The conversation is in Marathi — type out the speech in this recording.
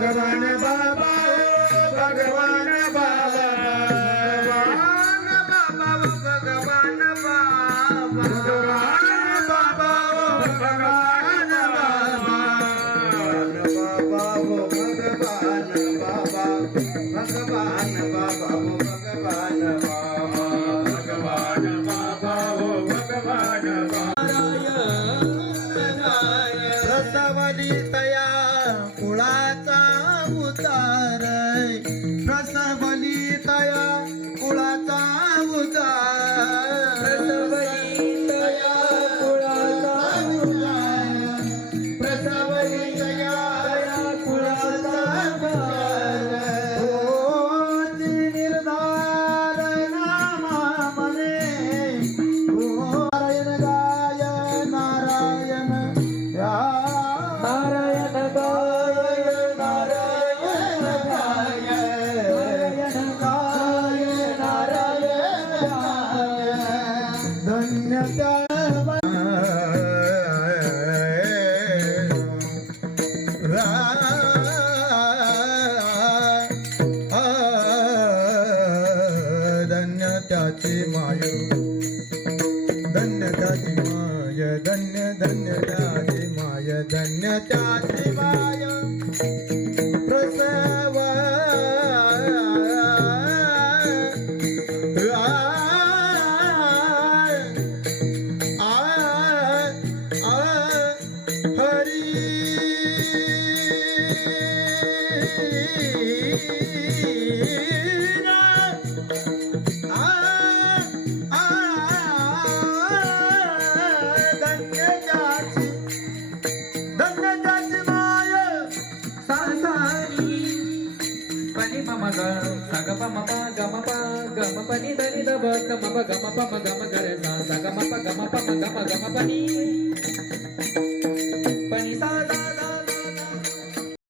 भगवान बाबा भगवान बाबा भगवान बाबा भगवान बाबा भगवान बाबा भगवान बाबा भगवान बाबा भगवान बाबा भगवान रसवली तया कुळाचा उतार रसवली तया कुळाचा उतार रसवली तया कुळाचा उतार रसवली तया कुळाचा उतार निर्धार नामा मने नारायण गाय नारायण नारायण गाय नारायण गाय नारायण गाय धन्य धन्य त्याची माय धन्य त्याची माय धन्य धन्य त्याची माय धन्य त्याची माय प्रसव Hari saga pa ma pa ga ma pa ni da ni da ba ga ma pa ga ma pa ma ga ma ga re sa ga ma pa ga ma pa ma ga ma pa ni